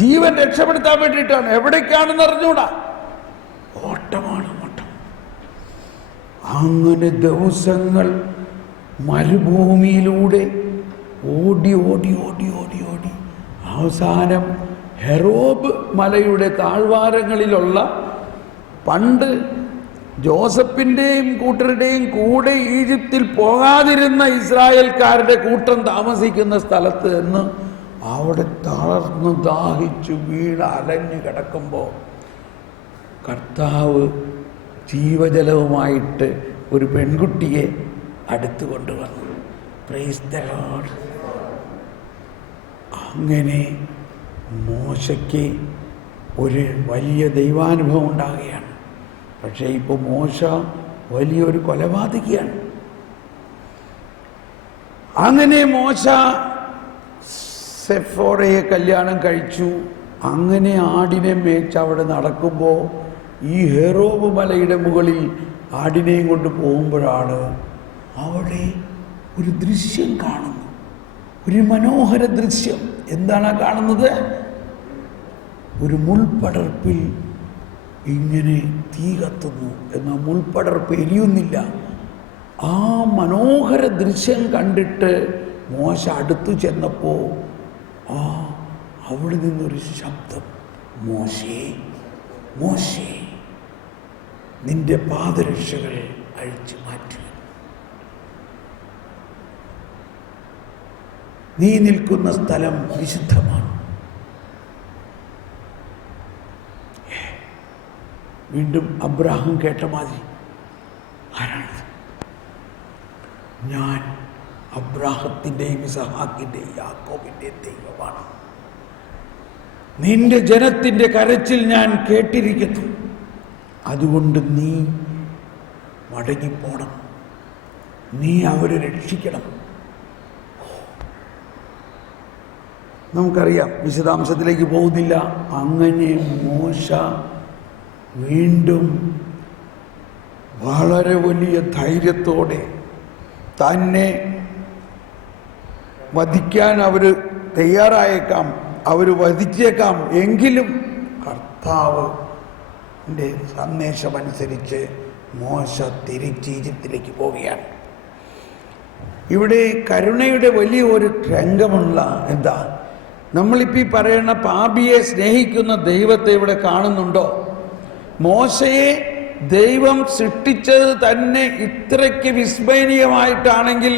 ജീവൻ രക്ഷപ്പെടുത്താൻ വേണ്ടിയിട്ടാണ്. എവിടേക്കാണെന്ന് അറിഞ്ഞൂടാ. ഓട്ടമാണ് ഓട്ടം. അങ്ങനെ ദിവസങ്ങൾ മരുഭൂമിയിലൂടെ ഓടി ഓടി ഓടി ഓടി ഓടി അവസാനം ഹെറോബ് മലയുടെ താഴ്വാരങ്ങളിലുള്ള പണ്ട് ജോസഫിൻ്റെയും കൂട്ടരുടെയും കൂടെ ഈജിപ്തിൽ പോകാതിരുന്ന ഇസ്രായേൽക്കാരുടെ കൂട്ടം താമസിക്കുന്ന സ്ഥലത്ത് നിന്ന് അവിടെ തളർന്ന് ദാഹിച്ചു വീണ് അലഞ്ഞു കിടക്കുമ്പോൾ കർത്താവ് ജീവജലവുമായിട്ട് ഒരു പെൺകുട്ടിയെ അടുത്ത് കൊണ്ടുവന്നു. Price the Lord. അങ്ങനെ മോശയ്ക്ക് ഒരു വലിയ ദൈവാനുഭവം ഉണ്ടാകുകയാണ്. പക്ഷേ ഇപ്പോൾ മോശ വലിയൊരു കൊലപാതകിയാണ്. അങ്ങനെ മോശ സെഫോറയെ കല്യാണം കഴിച്ചു. അങ്ങനെ ആടിനെ മേച്ച് അവിടെ നടക്കുമ്പോൾ ഈ ഹെറോബ് മലയുടെ മുകളിൽ ആടിനെയും കൊണ്ട് പോകുമ്പോഴാണ് അവിടെ ഒരു ദൃശ്യം കാണുന്നു. ഒരു മനോഹര ദൃശ്യം. എന്താണ് കാണുന്നത്? ഒരു മുൾപടർപ്പിൽ ഇങ്ങനെ തീ കത്തുന്നു. എന്നാൽ മുൾപടർപ്പ് എരിയുന്നില്ല. ആ മനോഹര ദൃശ്യം കണ്ടിട്ട് മോശ അടുത്തു ചെന്നപ്പോൾ അവിടെ നിന്നൊരു ശബ്ദം, മോശേ മോശേ, നിന്റെ പാദരക്ഷകൾ അഴിച്ചു മാറ്റുക, നീ നിൽക്കുന്ന സ്ഥലം വിശുദ്ധമാണ്. വീണ്ടും അബ്രാഹാം കേട്ട മാതിരി, ആരാണ്? ഞാൻ അബ്രാഹത്തിൻ്റെയും ഇസഹാക്കിൻ്റെയും യാക്കോബിൻ്റെയും ദൈവമാണ്. നിന്റെ ജനത്തിൻ്റെ കരച്ചിൽ ഞാൻ കേട്ടിരിക്കുന്നു. അതുകൊണ്ട് നീ മടങ്ങിപ്പോണം, നീ അവരെ രക്ഷിക്കണം. നമുക്കറിയാം, വിശദാംശത്തിലേക്ക് പോകുന്നില്ല. അങ്ങനെ മോശ വീണ്ടും വളരെ വലിയ ധൈര്യത്തോടെ തന്നെ വധിക്കാൻ അവർ തയ്യാറായേക്കാം, അവർ വധിച്ചേക്കാം, എങ്കിലും കർത്താവിൻ്റെ സന്ദേശമനുസരിച്ച് മോശ തിരിച്ച് ഈജിപ്തിലേക്ക് പോവുകയാണ്. ഇവിടെ കരുണയുടെ വലിയ ഒരു രംഗമുള്ള എന്താ? നമ്മളിപ്പോൾ ഈ പറയുന്ന പാപിയെ സ്നേഹിക്കുന്ന ദൈവത്തെ ഇവിടെ കാണുന്നുണ്ടോ? മോശയെ ദൈവം സൃഷ്ടിച്ചത് തന്നെ ഇത്രയ്ക്ക് വിസ്മയനീയമായിട്ടാണെങ്കിൽ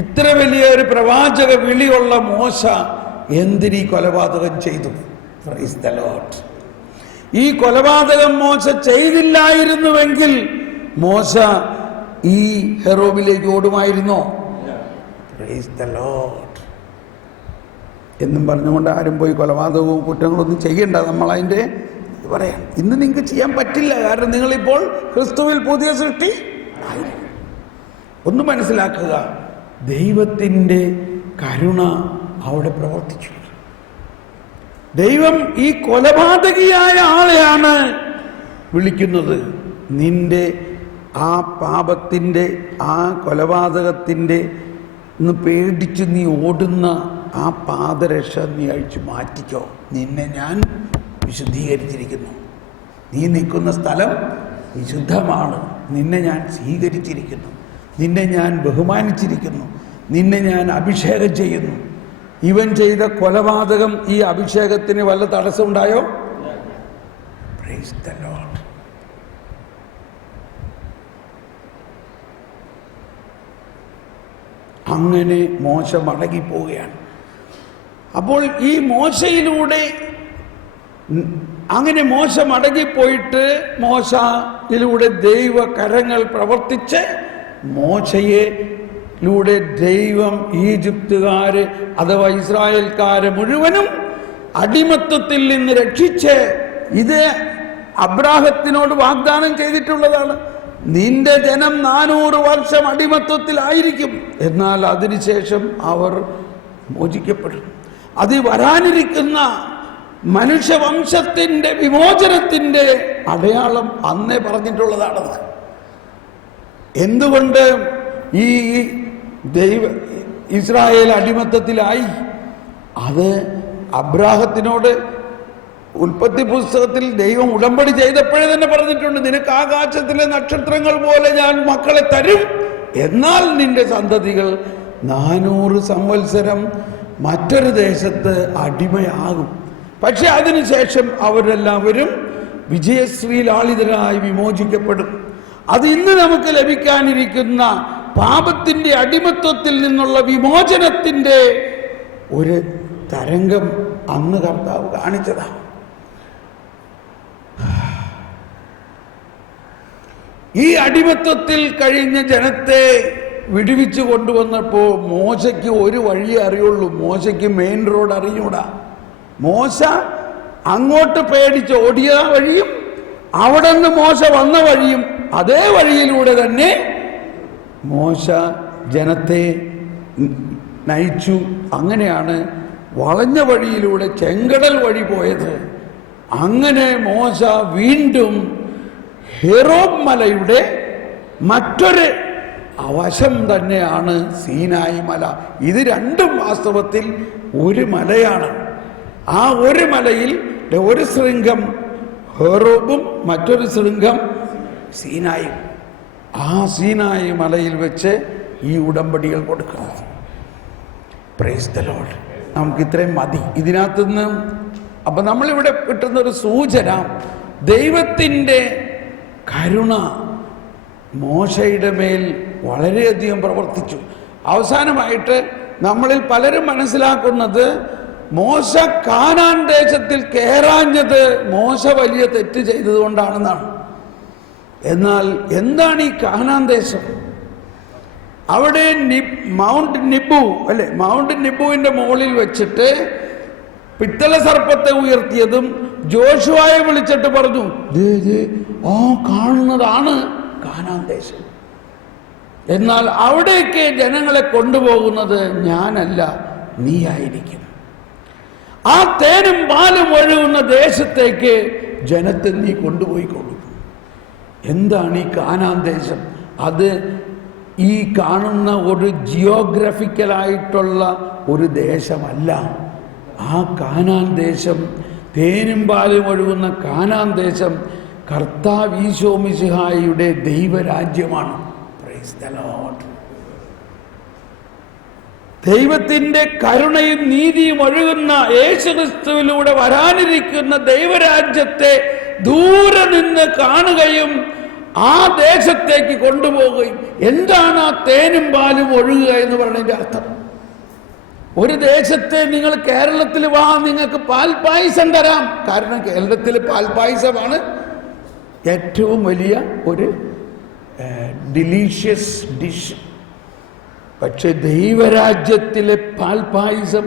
ഇത്ര വലിയ ഒരു പ്രവാചക വിളിയുള്ള മോശ എന്തിനീ കൊലപാതകം ചെയ്തു? Praise the lord. ഈ കൊലപാതകം മോശ ചെയ്തില്ലായിരുന്നുവെങ്കിൽ മോശ ഈ ഹെറോബിലേക്ക് ഓടുമായിരുന്നോ? Praise the lord. എന്നും പറഞ്ഞുകൊണ്ട് ആരും പോയി കൊലപാതകവും കുറ്റങ്ങളൊന്നും ചെയ്യണ്ട. നമ്മളതിൻ്റെ പറയാം. ഇന്ന് നിങ്ങൾക്ക് ചെയ്യാൻ പറ്റില്ല, കാരണം നിങ്ങളിപ്പോൾ ക്രിസ്തുവിൽ പുതിയ സൃഷ്ടി ആയിരിക്കും. ഒന്ന് മനസ്സിലാക്കുക, ദൈവത്തിൻ്റെ കരുണ അവിടെ പ്രവർത്തിച്ചു. ദൈവം ഈ കൊലപാതകിയായ ആളെയാണ് വിളിക്കുന്നത്. നിന്റെ ആ പാപത്തിൻ്റെ, ആ കൊലപാതകത്തിൻ്റെ പേടിച്ച് നീ ഓടുന്ന ആ പാദരക്ഷ നീ അഴിച്ചു മാറ്റിക്കോ. നിന്നെ ഞാൻ വിശുദ്ധീകരിച്ചിരിക്കുന്നു. നീ നിൽക്കുന്ന സ്ഥലം വിശുദ്ധമാണ്. നിന്നെ ഞാൻ സ്വീകരിച്ചിരിക്കുന്നു. നിന്നെ ഞാൻ ബഹുമാനിച്ചിരിക്കുന്നു. നിന്നെ ഞാൻ അഭിഷേകം ചെയ്യുന്നു. ഇവൻ ചെയ്ത കൊലപാതകം ഈ അഭിഷേകത്തിന് വല്ല തടസ്സമുണ്ടായോ? Price the Lord. അങ്ങനെ മോശ മടങ്ങിപ്പോവുകയാണ്. അപ്പോൾ ഈ മോശയിലൂടെ, അങ്ങനെ മോശ മടങ്ങിപ്പോയിട്ട് മോശയിലൂടെ ദൈവ കരങ്ങൾ പ്രവർത്തിച്ച് മോശയിലൂടെ ദൈവം ഈജിപ്തുകാര് അഥവാ ഇസ്രായേൽക്കാരെ മുഴുവനും അടിമത്തത്തിൽ നിന്ന് രക്ഷിച്ച്, ഇത് അബ്രാഹത്തിനോട് വാഗ്ദാനം ചെയ്തിട്ടുള്ളതാണ്. നിന്റെ ജനം 400 വർഷം അടിമത്തത്തിലായിരിക്കും, എന്നാൽ അതിനുശേഷം അവർ മോചിക്കപ്പെടും. അത് വരാനിരിക്കുന്ന മനുഷ്യവംശത്തിൻ്റെ വിമോചനത്തിൻ്റെ അടയാളം അന്നേ പറഞ്ഞിട്ടുള്ളതാണത്. എന്തുകൊണ്ട് ഈ ഇസ്രായേൽ അടിമത്തത്തിലായി? അത് അബ്രാഹത്തിനോട് ഉൽപ്പത്തി പുസ്തകത്തിൽ ദൈവം ഉടമ്പടി ചെയ്തപ്പോഴേ തന്നെ പറഞ്ഞിട്ടുണ്ട്, നിനക്ക് ആകാശത്തിലെ നക്ഷത്രങ്ങൾ പോലെ ഞാൻ മക്കളെ തരും, എന്നാൽ നിന്റെ സന്തതികൾ 400 സംവത്സരം മറ്റൊരു ദേശത്ത് അടിമയാകും. പക്ഷെ അതിനുശേഷം അവരെല്ലാവരും വിജയശ്രീലാളിതരായി വിമോചിക്കപ്പെടും. അത് ഇന്ന് നമുക്ക് ലഭിക്കാനിരിക്കുന്ന പാപത്തിന്റെ അടിമത്വത്തിൽ നിന്നുള്ള വിമോചനത്തിന്റെ ഒരു തരംഗം അന്ന് കർത്താവ് കാണിച്ചതാണ്. ഈ അടിമത്വത്തിൽ കഴിഞ്ഞ ജനത്തെ വിടുവിച്ചു കൊണ്ടുവന്നപ്പോൾ മോശയ്ക്ക് ഒരു വഴിയേ അറിയുള്ളൂ. മോശയ്ക്ക് മെയിൻ റോഡ് അറിഞ്ഞൂടാ. മോശ അങ്ങോട്ട് പേടിച്ച് ഓടിയ വഴിയും അവിടെ നിന്ന് മോശ വന്ന വഴിയും അതേ വഴിയിലൂടെ തന്നെ മോശ ജനത്തെ നയിച്ചു. അങ്ങനെയാണ് വളഞ്ഞ വഴിയിലൂടെ ചെങ്കടൽ വഴി പോയത്. അങ്ങനെ മോശ വീണ്ടും ഹെറോബ് മലയുടെ മറ്റൊരു വശം തന്നെയാണ് സീനായി മല. ഇത് രണ്ടും വാസ്തവത്തിൽ ഒരു മലയാണ്. ആ ഒരു മലയിൽ ഒരു ശൃംഗം ഹെറോബും മറ്റൊരു ശൃംഗം സീനായും. ആ സീനായി മലയിൽ വെച്ച് ഈ ഉടമ്പടികൾ കൊടുക്കുന്നത്. Price the Lord. നമുക്ക് ഇത്രയും മതി ഇതിനകത്ത് നിന്ന്. അപ്പം നമ്മളിവിടെ കിട്ടുന്നൊരു സൂചന, ദൈവത്തിൻ്റെ കരുണ മോശയുടെ മേൽ വളരെയധികം പ്രവർത്തിച്ചു. അവസാനമായിട്ട് നമ്മളിൽ പലരും മനസ്സിലാക്കുന്നത് മോശ കാനാൻ ദേശത്തിൽ കയറാഞ്ഞത് മോശ വലിയ തെറ്റ് ചെയ്തതുകൊണ്ടാണെന്നാണ്. എന്നാൽ എന്താണ് ഈ കാനാൻ ദേശം? അവിടെ മൗണ്ട് നിബു അല്ലെ, മൗണ്ട് നിബുവിന്റെ മുകളിൽ വെച്ചിട്ട് പിത്തള സർപ്പത്തെ ഉയർത്തിയതും ജോഷുവയെ വിളിച്ചിട്ട് പറഞ്ഞു, ആ കാണുന്നതാണ് കാനാൻ ദേശം. എന്നാൽ അവിടേക്ക് ജനങ്ങളെ കൊണ്ടുപോകുന്നത് ഞാനല്ല, നീയായിരിക്കും. ആ തേനും പാലും ഒഴുകുന്ന ദേശത്തേക്ക് ജനത്തെ നീ കൊണ്ടുപോയിക്കൊള്ളു. എന്താണ് ഈ കാനാൻ ദേശം? അത് ഈ കാണുന്ന ഒരു ജിയോഗ്രഫിക്കലായിട്ടുള്ള ഒരു ദേശമല്ല. ആ കാനാൻ ദേശം, തേനും പാലും ഒഴുകുന്ന കാനാൻ ദേശം കർത്താവ് ഈശോ മിശിഹായുടെ ദൈവരാജ്യമാണ്. Price the Lord. ദൈവത്തിൻ്റെ കരുണയും നീതിയും ഒഴുകുന്ന യേശുക്രിസ്തുവിലൂടെ വരാനിരിക്കുന്ന ദൈവരാജ്യത്തെ ദൂരെ നിന്ന് കാണുകയും ആ ദേശത്തേക്ക് കൊണ്ടുപോവുകയും. എന്താണ് ആ തേനും പാലും ഒഴുകുക എന്ന് പറയുന്നതിൻ്റെ അർത്ഥം? ഒരു ദേശത്തെ നിങ്ങൾ കേരളത്തിൽ വാ, നിങ്ങൾക്ക് പാൽപ്പായസം തരാം. കാരണം കേരളത്തിൽ പാൽപ്പായസമാണ് ഏറ്റവും വലിയ ഒരു ഡിലീഷ്യസ് ഡിഷ്. പക്ഷെ ദൈവരാജ്യത്തിലെ പാൽപ്പായസം,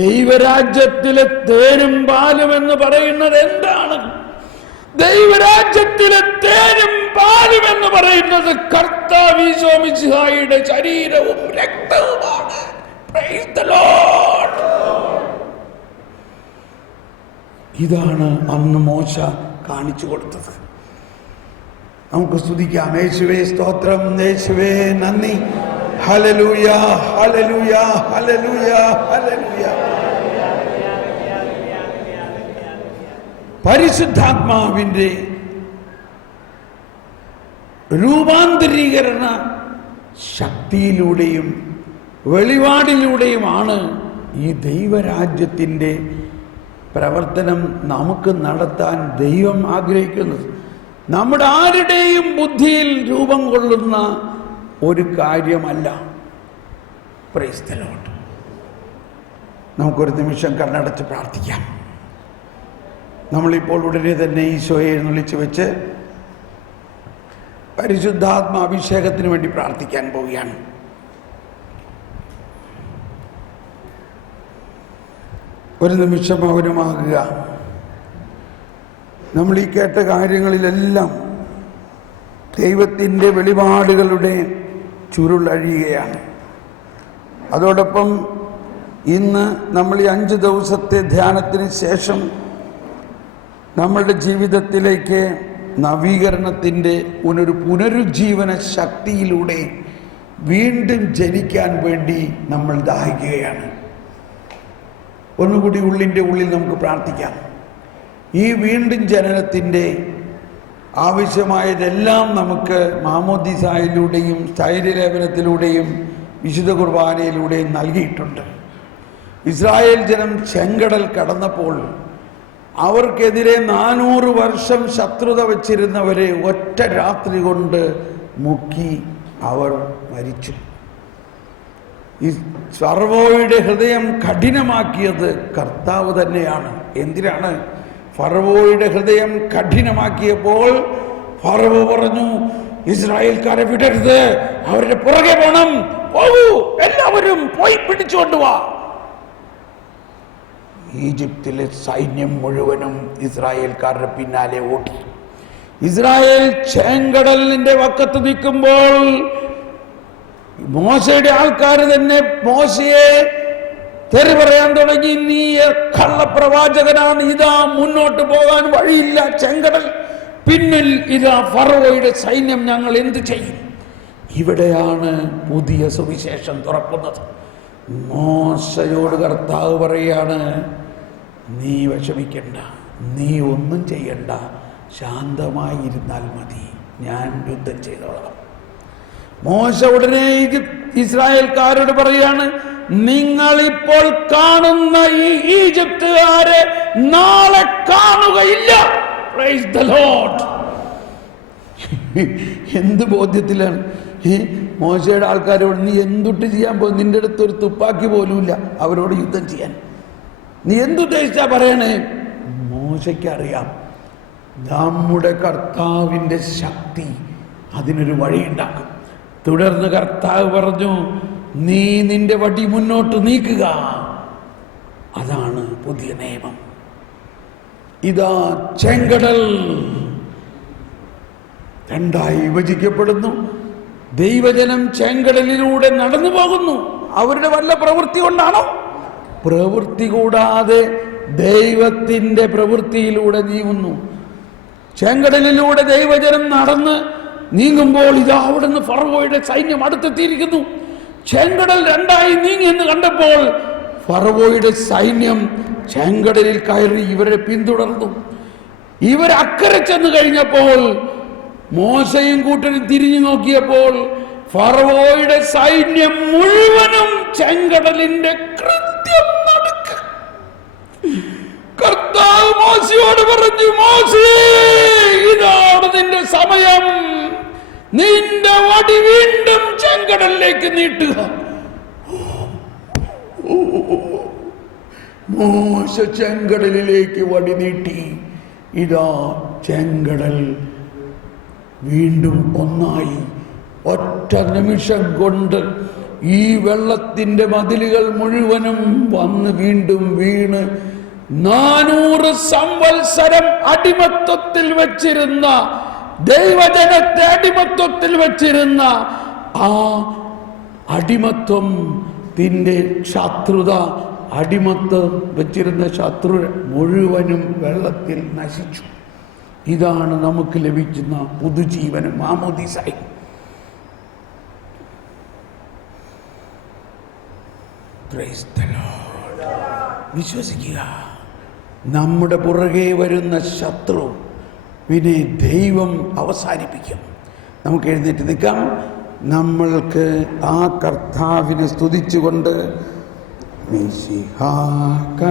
ദൈവരാജ്യത്തിലെ തേനും പാലും എന്ന് പറയുന്നത് എന്താണ്? ദൈവരാജ്യത്തിലെ തേനും പാലും എന്ന് പറയുന്നത് കർത്താവ് ഈശോ മിശിഹായുടെ ശരീരവും രക്തവുമാണ്. Price the Lord. ഇതാണ് അന്ന് മോശ കാണിച്ചു കൊടുത്തത്. നമുക്ക് സ്തുതിക്കാം. യേശുവേ സ്തോത്രം, യേശുവേ നന്ദി. Hallelujah, hallelujah, hallelujah, hallelujah. പരിശുദ്ധാത്മാവിൻ്റെ രൂപാന്തരീകരണ ശക്തിയിലൂടെയും വെളിപാടിലൂടെയുമാണ് ഈ ദൈവരാജ്യത്തിൻ്റെ പ്രവർത്തനം നമുക്ക് നടത്താൻ ദൈവം ആഗ്രഹിക്കുന്നത്. നമ്മുടെ ആരുടെയും ബുദ്ധിയിൽ രൂപം കൊള്ളുന്ന ഒരു കാര്യമല്ല. Price the Lord. നമുക്കൊരു നിമിഷം കണ്ണടച്ച് പ്രാർത്ഥിക്കാം. നമ്മളിപ്പോൾ ഉടനെ തന്നെ ഈശോയെ എഴുന്നള്ളിച്ച് വെച്ച് പരിശുദ്ധാത്മാഭിഷേകത്തിന് വേണ്ടി പ്രാർത്ഥിക്കാൻ പോവുകയാണ്. ഒരു നിമിഷം മൗനമാകുക. നമ്മൾ ഈ കേട്ട കാര്യങ്ങളിലെല്ലാം ദൈവത്തിൻ്റെ വെളിപാടുകളുടെ ചുരുളഴിയുകയാണ്. അതോടൊപ്പം ഇന്ന് നമ്മൾ ഈ 5 ദിവസത്തെ ധ്യാനത്തിന് ശേഷം നമ്മളുടെ ജീവിതത്തിലേക്ക് നവീകരണത്തിൻ്റെ ഒരു പുനരുജ്ജീവന ശക്തിയിലൂടെ വീണ്ടും ജനിക്കാൻ വേണ്ടി നമ്മൾ ദാഹിക്കുകയാണ്. ഒന്നുകൂടി ഉള്ളിൻ്റെ ഉള്ളിൽ നമുക്ക് പ്രാർത്ഥിക്കാം. ഈ വീണ്ടും ജനനത്തിൻ്റെ ആവശ്യമായതെല്ലാം നമുക്ക് മാമോദീസായിലൂടെയും സ്ഥൈര്യലേപനത്തിലൂടെയും വിശുദ്ധ കുർബാനയിലൂടെയും നൽകിയിട്ടുണ്ട്. ഇസ്രായേൽ ജനം ചെങ്കടൽ കടന്നപ്പോൾ അവർക്കെതിരെ 400 വർഷം ശത്രുത വച്ചിരുന്നവരെ ഒറ്റ രാത്രി കൊണ്ട് മുക്കി അവർ മരിച്ചു. ഈ ഫറവോയുടെ ഹൃദയം കഠിനമാക്കിയത് കർത്താവ് തന്നെയാണ്. എന്തിനാണ്? ഫറവോയുടെ ഹൃദയം കഠിനമാക്കിയപ്പോൾ ഫറവോ പറഞ്ഞു, ഇസ്രായേൽക്കാരെ വിടരുത്, അവരുടെ പുറകെ പോണം, പോകൂ, എല്ലാവരും പോയി പിടിച്ചുകൊണ്ടുവാ. ഈജിപ്തിലെ സൈന്യം മുഴുവനും ഇസ്രായേൽക്കാരുടെ പിന്നാലെ ഓടി. ഇസ്രായേൽ ചെങ്കടലിന്റെ വക്കത്ത് നിൽക്കുമ്പോൾ മോശയുടെ ആൾക്കാർ തന്നെ മോശയെ തെറി പറയാൻ തുടങ്ങി. നീ കള്ളപ്രവാചകനാണ്, ഇതാ മുന്നോട്ട് പോകാൻ വഴിയില്ല, ചെങ്കടൽ പിന്നിൽ, ഇതാ ഫറവോയുടെ സൈന്യം, ഞങ്ങൾ എന്ത് ചെയ്യും? ഇവിടെയാണ് പുതിയ സുവിശേഷം തുറക്കുന്നത്. മോശയോട് കർത്താവ് പറയാണ്, നീ വിഷമിക്കണ്ട, നീ ഒന്നും ചെയ്യണ്ട, ശാന്തമായിരുന്നാൽ മതി, ഞാൻ യുദ്ധം ചെയ്തോളാം. മോശ ഉടനെ ഇസ്രായേൽക്കാരോട് പറയാണ്, നിങ്ങളിപ്പോൾ കാണുന്ന ഈ ഈജിപ്തുകാരെ നാളെ കാണുകയില്ല. Price the Lord. എന്ത് ബോധ്യത്തിലാണ് ഈ മോശയുടെ ആൾക്കാരോട് നീ എന്തുട്ട് ചെയ്യാൻ പോകും? നിന്റെ അടുത്ത് ഒരു തുപ്പാക്കി പോലുമില്ല അവരോട് യുദ്ധം ചെയ്യാൻ. നീ എന്തുദ്ദേശിച്ചാ പറയണേ? മോശയ്ക്കറിയാം നമ്മുടെ കർത്താവിൻ്റെ ശക്തി അതിനൊരു വഴിയുണ്ടാക്കും. തുടർന്ന് കർത്താവ് പറഞ്ഞു, നീ നിന്റെ വടി മുന്നോട്ട് നീക്കുക. അതാണ് പുതിയ നിയമം. ഇതാ ചെങ്കടൽ രണ്ടായി വിഭജിക്കപ്പെടുന്നു. ദൈവജനം ചെങ്കടലിലൂടെ നടന്നു പോകുന്നു. അവരുടെ വല്ല പ്രവൃത്തി കൊണ്ടാണോ? പ്രവൃത്തി കൂടാതെ ദൈവത്തിൻ്റെ പ്രവൃത്തിയിലൂടെ നീങ്ങുന്നു. ചെങ്കടലിലൂടെ ദൈവജനം നടന്ന് നീങ്ങുമ്പോൾ ഇതാ അവിടുന്ന് ഫറവോയുടെ സൈന്യം അടുത്തെത്തിയിരിക്കുന്നു. ചെങ്കടൽ രണ്ടായി നീങ്ങിയെന്ന് കണ്ടപ്പോൾ ഫറവോയുടെ സൈന്യം ചെങ്കടലിൽ കയറി ഇവരെ പിന്തുടർന്നു. ഇവരക്കരെ ചെന്ന് കഴിഞ്ഞപ്പോൾ മോശയും കൂട്ടരും തിരിഞ്ഞു നോക്കിയപ്പോൾ ഫറവോയുടെ സൈന്യം മുഴുവനും ചെങ്കടലിന്റെ കൃത്യം നടക്കുക. കർത്താവ് മോശയോട് പറഞ്ഞു, മോശേ, ഇതാണ് നിന്റെ സമയം, നിന്റെ വടി വീണ്ടും ചെങ്കടലിലേക്ക് നീട്ടുക. മോശ ചെങ്കടലിലേക്ക് വടി നീട്ടി. ഇതാ ചെങ്കടൽ വീണ്ടും ഒന്നായി. ഒറ്റ നിമിഷം കൊണ്ട് ഈ വെള്ളത്തിന്റെ മതിലുകൾ മുഴുവനും വന്ന് വീണ്ടും വീണ് 400 സംവത്സരം അടിമത്വത്തിൽ വെച്ചിരുന്ന ദൈവജനത്തെ അടിമത്വത്തിൽ വെച്ചിരുന്ന ആ അടിമത്വത്തിന്റെ ശത്രുത, അടിമത്വം വെച്ചിരുന്ന ശത്രു മുഴുവനും വെള്ളത്തിൽ നശിച്ചു. ഇതാണ് നമുക്ക് ലഭിക്കുന്ന പുതുജീവനും മാമോദീസായി. Praise the lord. വിശ്വസിക്കുക, നമ്മുടെ പുറകെ വരുന്ന ശത്രുവിനെ ദൈവം അവസാനിപ്പിക്കും. നമുക്ക് എഴുന്നേറ്റ് നിൽക്കാം. നമ്മൾക്ക് ആ കർത്താവിനെ സ്തുതിച്ചുകൊണ്ട്